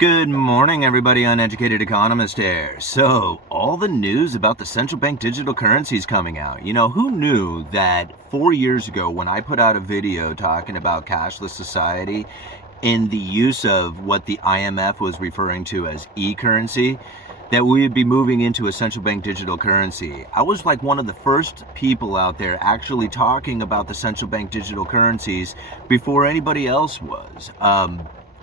Good morning, everybody. Uneducated Economist here. So, all the news about the central bank digital currencies coming out. Who knew that 4 years ago when I put out a video talking about cashless society and the use of what the IMF was referring to as e-currency, that we would be moving into a central bank digital currency. I was like one of the first people out there actually talking about the central bank digital currencies before anybody else was.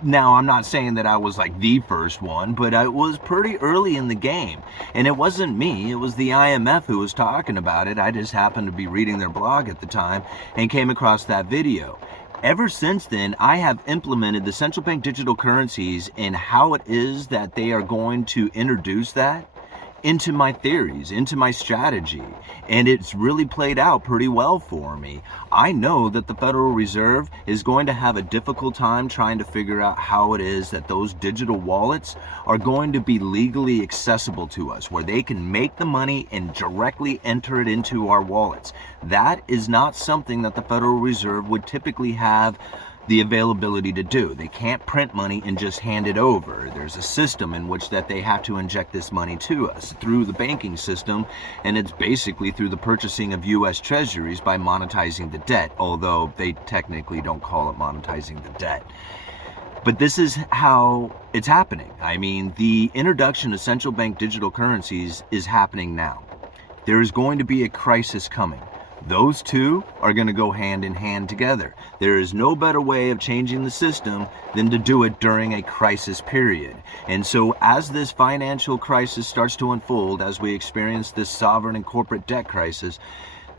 Now, I'm not saying that I was like the first one, but I was pretty early in the game. And it wasn't me, it was the IMF who was talking about it. I just happened to be reading their blog at the time and came across that video. Ever since then, I have implemented the central bank digital currencies and how it is that they are going to introduce that into my theories, into my strategy, and it's really played out pretty well for me. I know that the Federal Reserve is going to have a difficult time trying to figure out how it is that those digital wallets are going to be legally accessible to us, where they can make the money and directly enter it into our wallets. That is not something that the Federal Reserve would typically have the availability to do. They can't print money and just hand it over. There's a system in which that they have to inject this money to us through the banking system, and it's basically through the purchasing of U.S. treasuries by monetizing the debt, although they technically don't call it monetizing the debt. But this is how it's happening. I mean, the introduction of central bank digital currencies is happening now. There is going to be a crisis coming. Those two are going to go hand in hand together. There is no better way of changing the system than to do it during a crisis period. And so as this financial crisis starts to unfold, as we experience this sovereign and corporate debt crisis,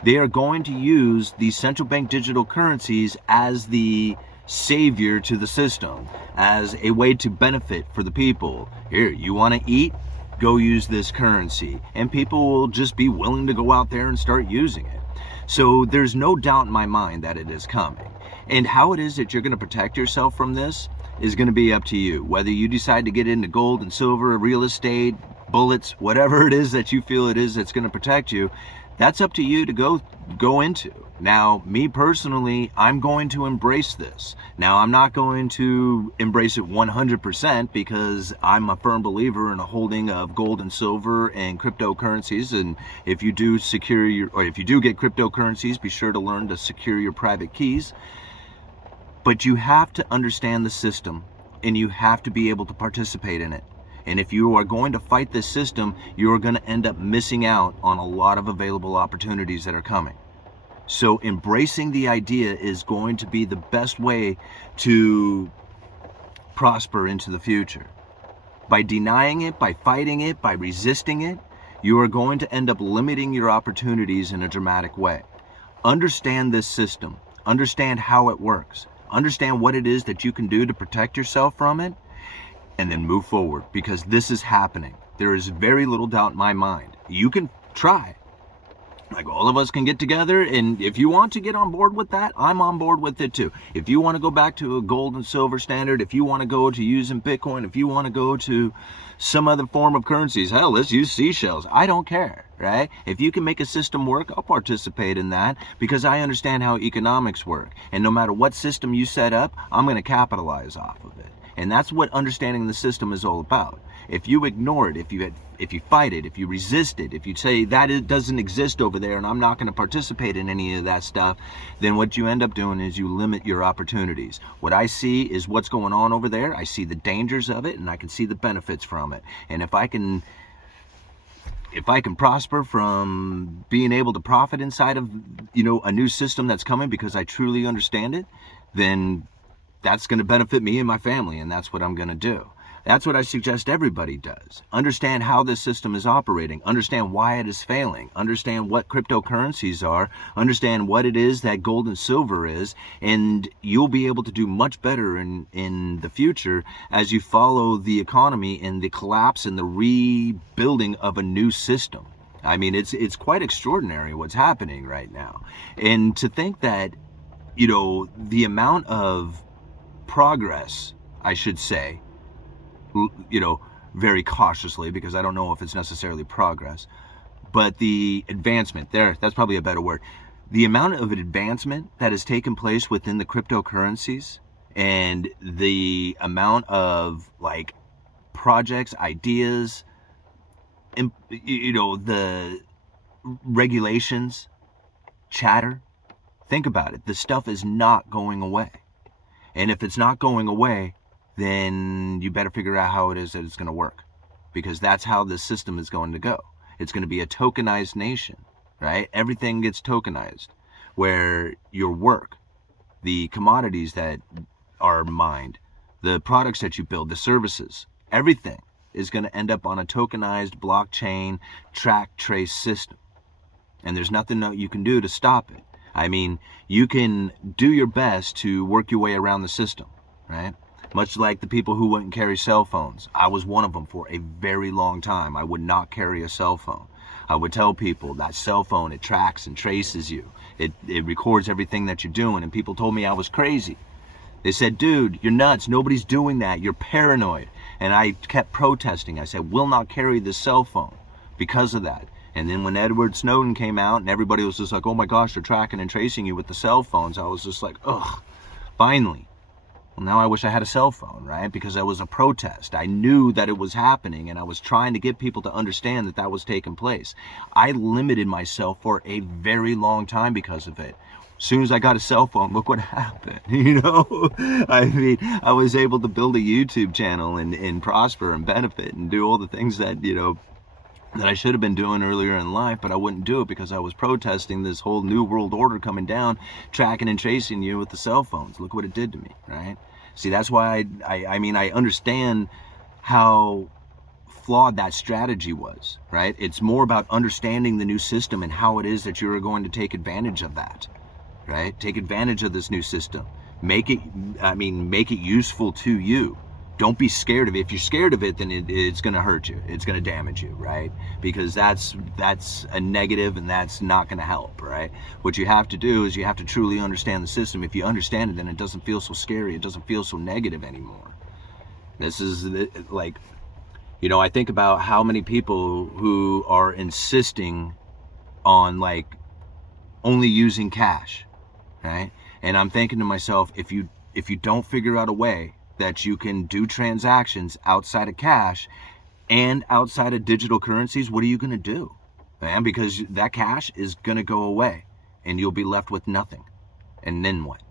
they are going to use these central bank digital currencies as the savior to the system, as a way to benefit for the people. Here, you want to eat? Go use this currency. And people will just be willing to go out there and start using it. So there's no doubt in my mind that it is coming. And how it is that you're going to protect yourself from this is going to be up to you. Whether you decide to get into gold and silver, real estate, bullets, whatever it is that you feel it is that's going to protect you, that's up to you to go into. Now, me personally, I'm going to embrace this. Now, I'm not going to embrace it 100% because I'm a firm believer in a holding of gold and silver and cryptocurrencies. And if you do get cryptocurrencies, be sure to learn to secure your private keys. But you have to understand the system and you have to be able to participate in it. And if you are going to fight this system, you are going to end up missing out on a lot of available opportunities that are coming. So embracing the idea is going to be the best way to prosper into the future. By denying it, by fighting it, by resisting it, you are going to end up limiting your opportunities in a dramatic way. Understand this system. Understand how it works. Understand what it is that you can do to protect yourself from it, and then move forward, because this is happening. There is very little doubt in my mind. You can try. Like, all of us can get together, and if you want to get on board with that, I'm on board with it too. If you want to go back to a gold and silver standard, if you want to go to using Bitcoin, if you want to go to some other form of currencies, hell, let's use seashells. I don't care, right? If you can make a system work, I'll participate in that because I understand how economics work. And no matter what system you set up, I'm going to capitalize off of it. And that's what understanding the system is all about. If you ignore it, if you fight it, if you resist it, if you say that it doesn't exist over there and I'm not going to participate in any of that stuff, then what you end up doing is you limit your opportunities. What I see is what's going on over there. I see the dangers of it and I can see the benefits from it. And if I can prosper from being able to profit inside of, a new system that's coming because I truly understand it, then that's going to benefit me and my family, and that's what I'm going to do. That's what I suggest everybody does. Understand how this system is operating. Understand why it is failing. Understand what cryptocurrencies are. Understand what it is that gold and silver is. And you'll be able to do much better in the future as you follow the economy and the collapse and the rebuilding of a new system. I mean, it's quite extraordinary what's happening right now. And to think that, the amount of progress, I should say, very cautiously, because I don't know if it's necessarily progress, but the advancement that's probably a better word. The amount of advancement that has taken place within the cryptocurrencies and the amount of projects, ideas, the regulations, chatter. Think about it. This stuff is not going away. And if it's not going away, then you better figure out how it is that it's going to work. Because that's how this system is going to go. It's going to be a tokenized nation, right? Everything gets tokenized, where your work, the commodities that are mined, the products that you build, the services, everything is going to end up on a tokenized blockchain track trace system. And there's nothing that you can do to stop it. I mean, you can do your best to work your way around the system, right? Much like the people who wouldn't carry cell phones. I was one of them for a very long time. I would not carry a cell phone. I would tell people that cell phone, it tracks and traces you. It records everything that you're doing. And people told me I was crazy. They said, dude, you're nuts. Nobody's doing that. You're paranoid. And I kept protesting. I said, will not carry this cell phone because of that. And then when Edward Snowden came out and everybody was just like, oh my gosh, they're tracking and tracing you with the cell phones. I was just like, ugh, finally. Well, now I wish I had a cell phone, right? Because I was a protest. I knew that it was happening and I was trying to get people to understand that that was taking place. I limited myself for a very long time because of it. As soon as I got a cell phone, look what happened, I mean, I was able to build a YouTube channel and prosper and benefit and do all the things that, that I should have been doing earlier in life, but I wouldn't do it because I was protesting this whole new world order coming down, tracking and tracing you with the cell phones. Look what it did to me, right? See, that's why I understand how flawed that strategy was, right? It's more about understanding the new system and how it is that you're going to take advantage of that, right? Take advantage of this new system. Make it useful to you. Don't be scared of it. If you're scared of it, then it's going to hurt you. It's going to damage you, right? Because that's a negative and that's not going to help, right? What you have to do is you have to truly understand the system. If you understand it, then it doesn't feel so scary. It doesn't feel so negative anymore. This is like, I think about how many people who are insisting on like only using cash, right? And I'm thinking to myself, if you don't figure out a way that you can do transactions outside of cash and outside of digital currencies, what are you going to do, man? Because that cash is going to go away and you'll be left with nothing. And then what?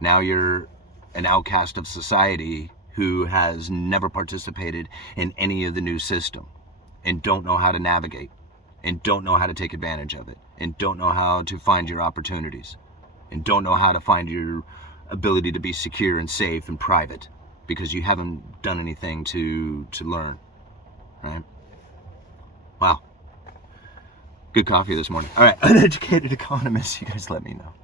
Now you're an outcast of society who has never participated in any of the new system and don't know how to navigate and don't know how to take advantage of it and don't know how to find your opportunities and don't know how to find your ability to be secure and safe and private because you haven't done anything to learn, right? Wow. Good coffee this morning. All right, Uneducated Economist, you guys let me know.